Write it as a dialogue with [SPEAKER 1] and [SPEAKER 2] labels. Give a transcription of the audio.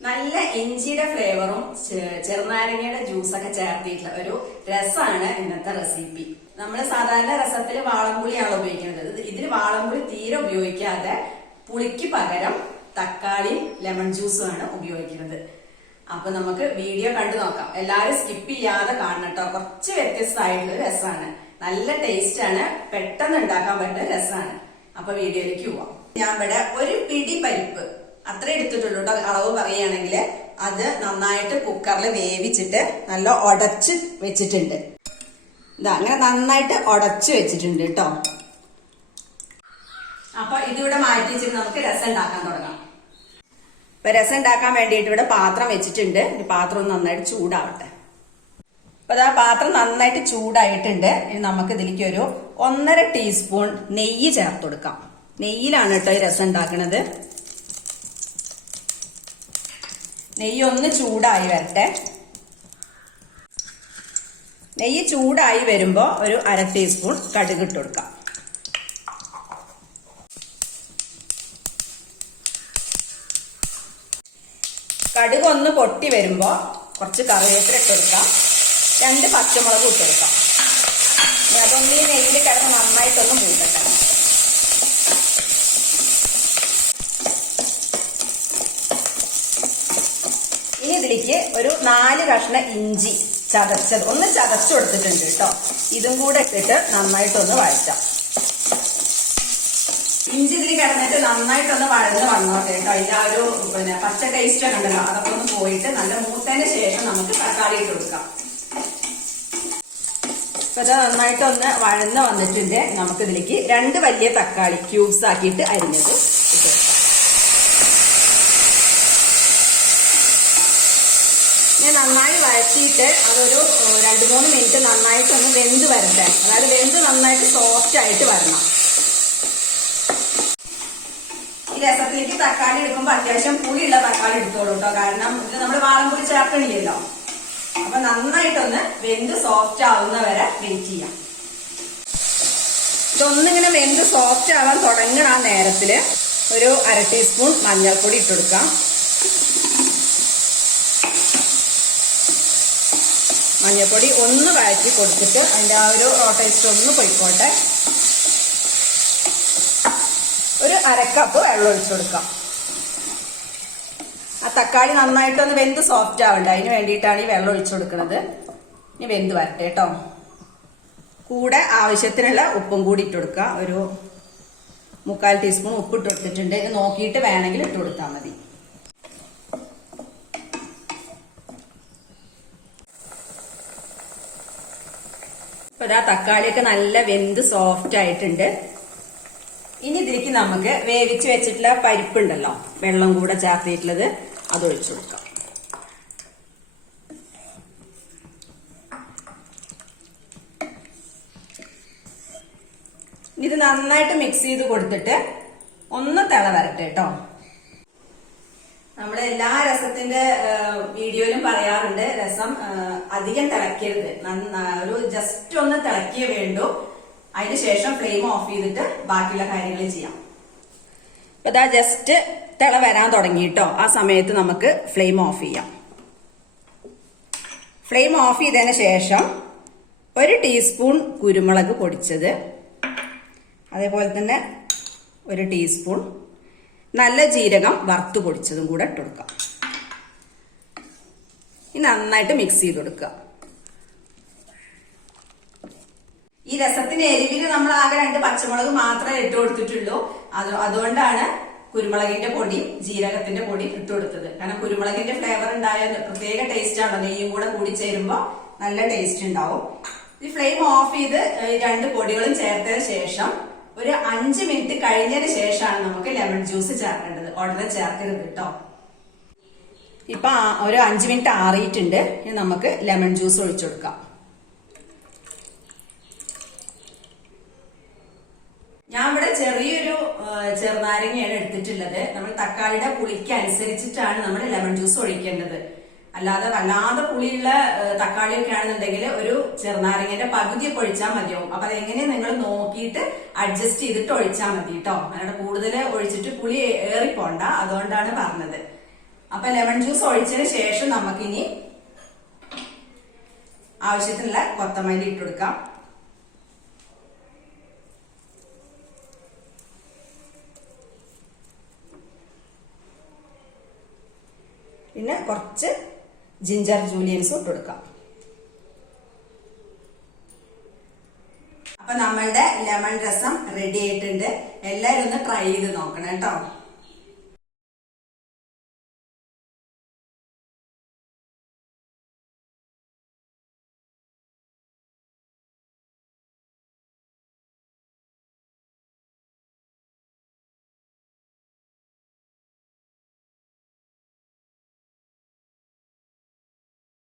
[SPEAKER 1] നല്ല ഇഞ്ചിയുടെ ഫ്ലേവറും ചെറുനാരങ്ങയുടെ ജ്യൂസൊക്കെ ചേർത്തിട്ടുള്ള ഒരു രസമാണ് ഇന്നത്തെ റെസിപ്പി നമ്മൾ സാധാരണ രസത്തിൽ വാളംപുളിയാണ് ഉപയോഗിക്കുന്നത്. ഇതിൽ വാളംപുളി തീരെ ഉപയോഗിക്കാതെ പുളിക്ക് പകരം തക്കാളി ലെമൺ ജ്യൂസും ആണ് ഉപയോഗിക്കുന്നത്. അപ്പൊ നമുക്ക് വീഡിയോ കണ്ടു നോക്കാം. എല്ലാവരും സ്കിപ്പ് ചെയ്യാതെ കാണണം കേട്ടോ കുറച്ച് വ്യത്യസ്തമായിട്ടുള്ള രസമാണ്. നല്ല ടേസ്റ്റ് ആണ്. പെട്ടെന്ന് ഉണ്ടാക്കാൻ പറ്റുന്ന രസമാണ്. അപ്പൊ വീഡിയോയിലേക്ക് പോവാം. ഞാൻ ഇവിടെ ഒരു പിടി പരിപ്പ് അത്ര എടുത്തിട്ടുള്ളൂ കേട്ടോ അളവ് പറയുകയാണെങ്കിൽ അത് നന്നായിട്ട് കുക്കറിൽ വേവിച്ചിട്ട് നല്ല ഉടച്ച് വെച്ചിട്ടുണ്ട്. ഇതാ അങ്ങനെ നന്നായിട്ട് ഉടച്ച് വെച്ചിട്ടുണ്ട് കേട്ടോ അപ്പൊ ഇതിവിടെ മാറ്റി വെച്ചിട്ട് നമുക്ക് രസം ഉണ്ടാക്കാൻ തുടങ്ങാം. ഇപ്പൊ രസം ഉണ്ടാക്കാൻ വേണ്ടിയിട്ട് ഇവിടെ പാത്രം വെച്ചിട്ടുണ്ട്. പാത്രം ഒന്ന് നന്നായിട്ട് ചൂടാവട്ടെ. അപ്പൊ അതാ പാത്രം നന്നായിട്ട് ചൂടായിട്ടുണ്ട്. ഇനി നമുക്ക് ഇതിലേക്ക് ഒരു ഒന്നര ടീസ്പൂൺ നെയ്യ് ചേർത്ത് കൊടുക്കാം. നെയ്യിലാണ് കേട്ടോ ഈ രസം ഉണ്ടാക്കുന്നത് നെയ്യ് ഒന്ന് ചൂടായി വരട്ടെ. നെയ്യ് ചൂടായി വരുമ്പോ ഒരു അര ടീസ്പൂൺ കടുക് ഇട്ട് കൊടുക്കാം. കടുക് ഒന്ന് പൊട്ടി വരുമ്പോൾ കുറച്ച് കറിവേപ്പില ഇട്ട് കൊടുക്കാം. രണ്ട് പച്ചമുളക് ഇട്ട് കൊടുക്കാം. അതൊന്ന് ഈ നെയ്യിൽ കിടന്ന് നന്നായിട്ടൊന്ന് പൂട്ടട്ടെ ഇനി ഇതിലേക്ക് ഒരു നാല് കഷ്ണം ഇഞ്ചി ചതച്ചത് ഒന്ന് ചതച്ചു കൊടുത്തിട്ടുണ്ട് കേട്ടോ. ഇതും കൂടെ ഇട്ടിട്ട് നന്നായിട്ടൊന്ന് വഴറ്റാം. ഇഞ്ചി ഇതിൽ കിടന്നിട്ട് നന്നായിട്ടൊന്ന് വഴന്ന് വന്നോട്ടെ കേട്ടോ. അതിന്റെ ആ ഒരു പിന്നെ പച്ച ടേസ്റ്റ് ഒക്കെ ഉണ്ടല്ലോ. അതൊക്കെ ഒന്ന് പോയിട്ട് നല്ല മൂത്തതിന് ശേഷം നമുക്ക് തക്കാളി ഇട്ട് കൊടുക്കാം. അപ്പൊ ഇത് നന്നായിട്ടൊന്ന് വഴന്ന് വന്നിട്ടുണ്ട് നമുക്ക് ഇതിലേക്ക് രണ്ട് വലിയ തക്കാളി ക്യൂബ്സ് ആക്കിയിട്ട് അരിഞ്ഞത് ഇട്ട് ഞാൻ നന്നായി വഴറ്റിയിട്ട് അതൊരു രണ്ട് മൂന്ന് മിനിറ്റ് നന്നായിട്ടൊന്ന് വെന്ത് വരട്ടെ. അതായത് വെന്ത് നന്നായിട്ട് സോഫ്റ്റ് ആയിട്ട് വരണം. ഈ രസത്തിലേക്ക് തക്കാളി എടുക്കുമ്പോൾ അത്യാവശ്യം പുളിയുള്ള തക്കാളി എടുത്തോളൂ കേട്ടോ. കാരണം ഇത് നമ്മൾ വാളംപുളി ചേർക്കണില്ലല്ലോ. അപ്പൊ നന്നായിട്ടൊന്ന് വെന്ത് സോഫ്റ്റ് ആവുന്ന വരെ വെയിറ്റ് ചെയ്യാം. ഇതൊന്നിങ്ങനെ വെന്ത് സോഫ്റ്റ് ആവാൻ തുടങ്ങണ ആ നേരത്തിൽ. ഒരു അര ടീസ്പൂൺ മഞ്ഞൾപ്പൊടി ഇട്ടുകൊടുക്കാം മഞ്ഞൾപ്പൊടി ഒന്ന് വഴറ്റി കൊടുത്തിട്ട് അതിന്റെ ആ ഒരു റോട്ടേസ്റ്റ് ഒന്ന് പൊയ്ക്കോട്ടെ. ഒരു അരക്കപ്പ് വെള്ളം ഒഴിച്ചു കൊടുക്കാം. ആ തക്കാളി നന്നായിട്ടൊന്ന് വെന്ത് സോഫ്റ്റ് ആവണ്ട. അതിന് വേണ്ടിയിട്ടാണ് ഈ വെള്ളം ഒഴിച്ചു കൊടുക്കുന്നത്. ഇനി വെന്ത് വരട്ടെ കേട്ടോ കൂടെ ആവശ്യത്തിനുള്ള ഉപ്പും കൂടി ഇട്ട് കൊടുക്കുക ഒരു മുക്കാൽ ടീസ്പൂൺ ഉപ്പ് ഇട്ട് കൊടുത്തിട്ടുണ്ട്. നോക്കിയിട്ട് വേണമെങ്കിൽ ഇട്ട് കൊടുത്താൽ മതി. ഇപ്പൊ ഇതാ തക്കാളിയൊക്കെ നല്ല വെന്ത് സോഫ്റ്റ് ആയിട്ടുണ്ട്. നമുക്ക് വേവിച്ച് വെച്ചിട്ടുള്ള പരിപ്പുണ്ടല്ലോ. വെള്ളം കൂടെ ചേർത്തിട്ടുള്ളത് അത് ഒഴിച്ചു കൊടുക്കാം. ഇത് നന്നായിട്ട് മിക്സ് ചെയ്ത് കൊടുത്തിട്ട് ഒന്ന് തിള വരട്ടെ കേട്ടോ നമ്മൾ എല്ലാ രസത്തിന്റെ വീഡിയോയിലും പറയാറുണ്ട് രസം അധികം തിളക്കരുത് ഒരു ജസ്റ്റ് ഒന്ന് തിളക്കിയേ വേണ്ടൂ. അതിനുശേഷം ഫ്ലെയിം ഓഫ് ചെയ്തിട്ട് ബാക്കിയുള്ള കാര്യങ്ങൾ ചെയ്യാം. അപ്പൊ ഇതാ ജസ്റ്റ് തിള വരാൻ തുടങ്ങിയിട്ടോ ആ സമയത്ത് നമുക്ക് ഫ്ലെയിം ഓഫ് ചെയ്യാം. ഫ്ലെയിം ഓഫ് ചെയ്തതിന് ശേഷം ഒരു ടീസ്പൂൺ കുരുമുളക് പൊടിച്ചത്. അതേപോലെ തന്നെ ഒരു ടീസ്പൂൺ നല്ല ജീരകം വറുത്ത് പൊടിച്ചതും കൂടെ ഇട്ട് കൊടുക്കാം. ഇനി നന്നായിട്ട് മിക്സ് ചെയ്ത് കൊടുക്കുക. ഈ രസത്തിന് എരിവിൽ നമ്മൾ ആകെ രണ്ട് പച്ചമുളക് മാത്രമേ ഇട്ട് കൊടുത്തിട്ടുള്ളൂ. അത് അതുകൊണ്ടാണ് കുരുമുളകിന്റെ പൊടിയും ജീരകത്തിന്റെ പൊടിയും ഇട്ട് കൊടുത്തത്. കാരണം കുരുമുളകിന്റെ ഫ്ലേവർ ഉണ്ടായ പ്രത്യേക ടേസ്റ്റ് ആണ് നെയ്യും കൂടെ കൂടി ചേരുമ്പോൾ നല്ല ടേസ്റ്റ് ഉണ്ടാവും. ഈ ഫ്ലെയിം ഓഫ് ചെയ്ത് രണ്ട് പൊടികളും ചേർത്തതിന് ശേഷം ഒരു അഞ്ച് മിനിറ്റ് കഴിഞ്ഞതിന് ശേഷമാണ് നമുക്ക് ലെമൺ ജ്യൂസ് ചേർക്കേണ്ടത്. ഉടനെ ചേർക്കരുത് കേട്ടോ. ഇപ്പൊ ഒരു അഞ്ച് മിനിറ്റ് ആറിയിട്ടുണ്ട്. ഇനി നമുക്ക് ലെമൺ ജ്യൂസ് ഒഴിച്ചു കൊടുക്കാം. ഞാൻ ഇവിടെ ചെറിയൊരു ചെറുനാരങ്ങയാണ് എടുത്തിട്ടുള്ളത്. നമ്മൾ തക്കാളിയുടെ പുളിക്ക് അനുസരിച്ചിട്ടാണ് നമ്മൾ ലെമൺ ജ്യൂസ് ഒഴിക്കേണ്ടത്. അല്ലാതെ വല്ലാതെ പുളിയുള്ള തക്കാളി തക്കാളിയൊക്കെ ആണെന്നുണ്ടെങ്കിൽ ഒരു ചെറുനാരങ്ങന്റെ പകുതി ഒഴിച്ചാൽ മതിയാവും. അപ്പൊ അതെങ്ങനെ നിങ്ങൾ നോക്കിയിട്ട് അഡ്ജസ്റ്റ് ചെയ്തിട്ട് ഒഴിച്ചാൽ മതി കേട്ടോ അതിനോട് കൂടുതൽ ഒഴിച്ചിട്ട് പുളി ഏറിപ്പോണ്ട. അതുകൊണ്ടാണ് പറഞ്ഞത്. അപ്പൊ ലെമൺ ജ്യൂസ് ഒഴിച്ചതിന് ശേഷം നമുക്കിനി ആവശ്യത്തിനുള്ള കൊത്തമല്ലി ഇട്ടുകൊടുക്കാം പിന്നെ കുറച്ച് ജിഞ്ചർ ജൂലിയൻസും ഇട്ട് കൊടുക്കാം അപ്പൊ നമ്മളുടെ ലെമൺ രസം റെഡി ആയിട്ടുണ്ട്. എല്ലാവരും ഒന്ന് ട്രൈ ചെയ്ത് നോക്കണം കേട്ടോ.